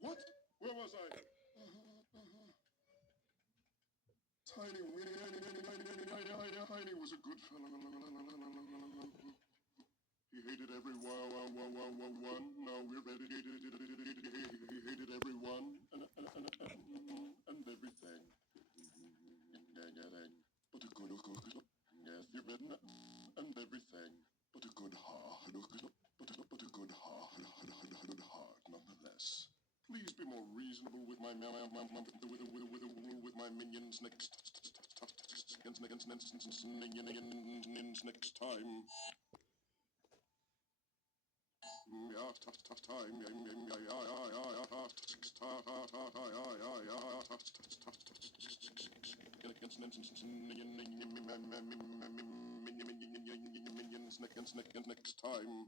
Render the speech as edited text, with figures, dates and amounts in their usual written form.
What? Where was I? Tiny Heidi was a good fellow. He hated everyone. Now we're ready. He hated everyone and everything. But a good, yes, you're ready and everything. But a good heart. But a good heart nonetheless. Please be more reasonable with my minions next time. Tough time. Minions next time.